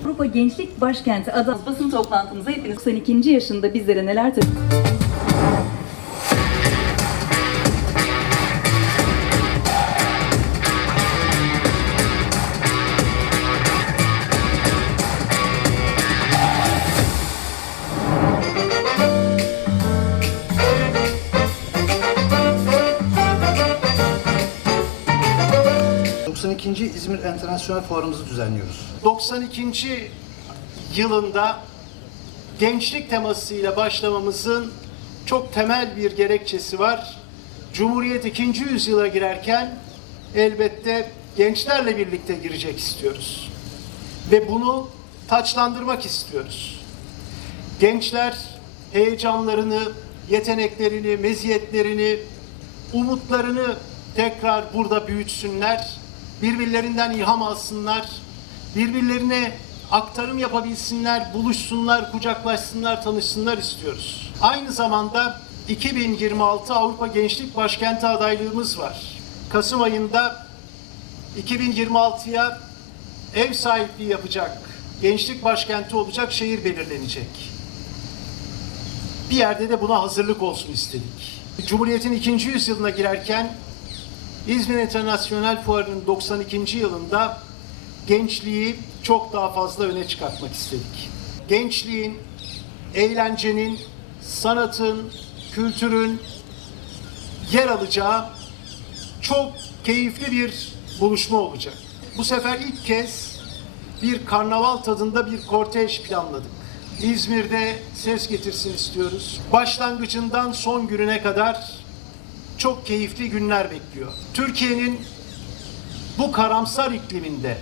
Avrupa Gençlik Başkenti adı basın toplantımıza hepiniz 92. yaşında bizlere neler taşıdınız? İzmir Enternasyonel Fuarımızı düzenliyoruz. 92. yılında gençlik temasıyla başlamamızın çok temel bir gerekçesi var. Cumhuriyet ikinci yüzyıla girerken elbette gençlerle birlikte girecek istiyoruz. Ve bunu taçlandırmak istiyoruz. Gençler heyecanlarını, yeteneklerini, meziyetlerini, umutlarını tekrar burada büyütsünler. Birbirlerinden ilham alsınlar. Birbirlerine aktarım yapabilsinler, buluşsunlar, kucaklaşsınlar, tanışsınlar istiyoruz. Aynı zamanda 2026 Avrupa Gençlik Başkenti adaylığımız var. Kasım ayında 2026'ya ev sahipliği yapacak, gençlik başkenti olacak şehir belirlenecek. Bir yerde de buna hazırlık olsun istedik. Cumhuriyet'in ikinci yüzyılına girerken İzmir Internasyonel Fuarı'nın 92. yılında gençliği çok daha fazla öne çıkartmak istedik. Gençliğin, eğlencenin, sanatın, kültürün yer alacağı çok keyifli bir buluşma olacak. Bu sefer ilk kez bir karnaval tadında bir kortej planladık. İzmir'de ses getirsin istiyoruz. Başlangıcından son gününe kadar çok keyifli günler bekliyor. Türkiye'nin bu karamsar ikliminde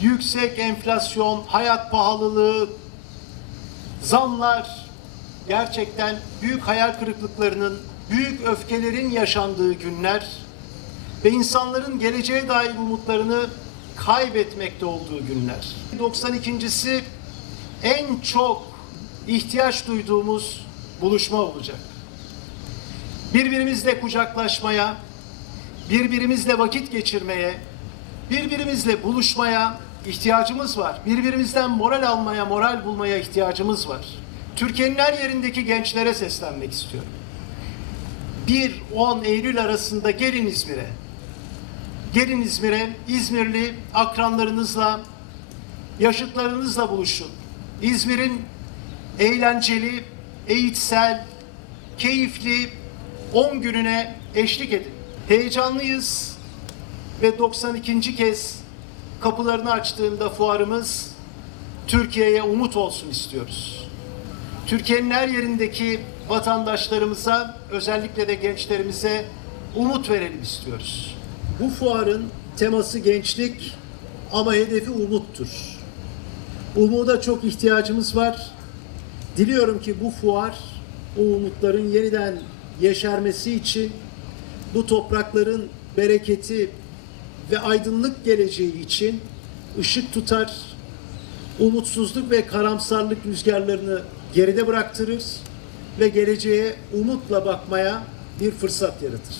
yüksek enflasyon, hayat pahalılığı, zamlar gerçekten büyük hayal kırıklıklarının, büyük öfkelerin yaşandığı günler ve insanların geleceğe dair umutlarını kaybetmekte olduğu günler. 92.si en çok ihtiyaç duyduğumuz buluşma olacak. Birbirimizle kucaklaşmaya, birbirimizle vakit geçirmeye, birbirimizle buluşmaya ihtiyacımız var. Birbirimizden moral almaya, moral bulmaya ihtiyacımız var. Türkiye'nin her yerindeki gençlere seslenmek istiyorum. 1-10 Eylül arasında gelin İzmir'e. Gelin İzmir'e, İzmirli akranlarınızla, yaşıtlarınızla buluşun. İzmir'in eğlenceli, eğitsel, keyifli 10 gününe eşlik edin. Heyecanlıyız ve 92. kez kapılarını açtığında fuarımız Türkiye'ye umut olsun istiyoruz. Türkiye'nin her yerindeki vatandaşlarımıza, özellikle de gençlerimize umut verelim istiyoruz. Bu fuarın teması gençlik ama hedefi umuttur. Umuda çok ihtiyacımız var. Diliyorum ki bu fuar o umutların yeniden yeşermesi için bu toprakların bereketi ve aydınlık geleceği için ışık tutar, umutsuzluk ve karamsarlık rüzgarlarını geride bıraktırır ve geleceğe umutla bakmaya bir fırsat yaratır.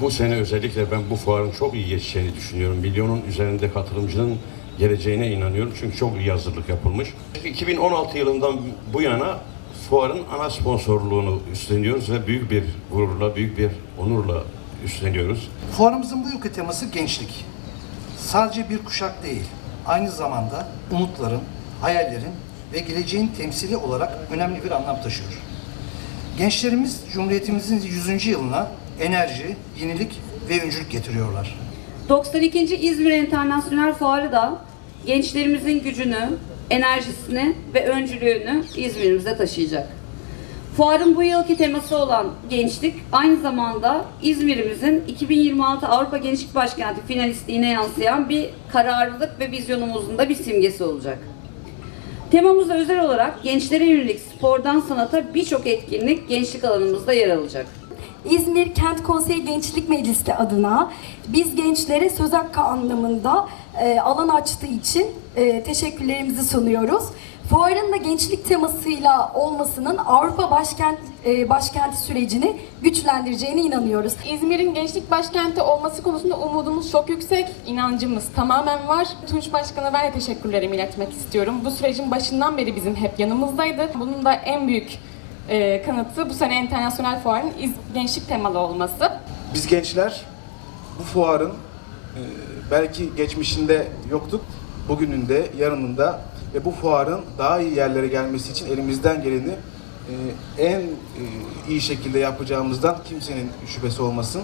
Bu sene özellikle ben bu fuarın çok iyi geçeceğini düşünüyorum. Milyonun üzerinde katılımcının geleceğine inanıyorum. Çünkü çok iyi hazırlık yapılmış. 2016 yılından bu yana fuarın ana sponsorluğunu üstleniyoruz ve büyük bir gururla, büyük bir onurla üstleniyoruz. Fuarımızın bu yılki teması gençlik. Sadece bir kuşak değil, aynı zamanda umutların, hayallerin ve geleceğin temsili olarak önemli bir anlam taşıyor. Gençlerimiz Cumhuriyetimizin 100. yılına enerji, yenilik ve öncülük getiriyorlar. 92. İzmir Enternasyonel Fuarı da gençlerimizin gücünü, enerjisini ve öncülüğünü İzmir'imize taşıyacak. Fuarın bu yılki teması olan gençlik aynı zamanda İzmir'imizin 2026 Avrupa Gençlik Başkenti finalistliğine yansıyan bir kararlılık ve vizyonumuzun da bir simgesi olacak. Temamıza özel olarak gençlere yönelik spordan sanata birçok etkinlik gençlik alanımızda yer alacak. İzmir Kent Konseyi Gençlik Meclisi adına biz gençlere söz hakkı anlamında e, alan açtığı için e, teşekkürlerimizi sunuyoruz. Fuarın da gençlik temasıyla olmasının Avrupa başkent e, başkenti sürecini güçlendireceğine inanıyoruz. İzmir'in gençlik başkenti olması konusunda umudumuz çok yüksek, inancımız tamamen var. Tunç Başkan'a ben de teşekkürlerimi iletmek istiyorum. Bu sürecin başından beri bizim hep yanımızdaydı. Bunun da en büyük e, kanıtı bu sene internasyonel fuarın iz- gençlik temalı olması. Biz gençler bu fuarın e, belki geçmişinde yoktuk, bugününde, yarınında ve bu fuarın daha iyi yerlere gelmesi için elimizden geleni e, en e, iyi şekilde yapacağımızdan kimsenin şüphesi olmasın.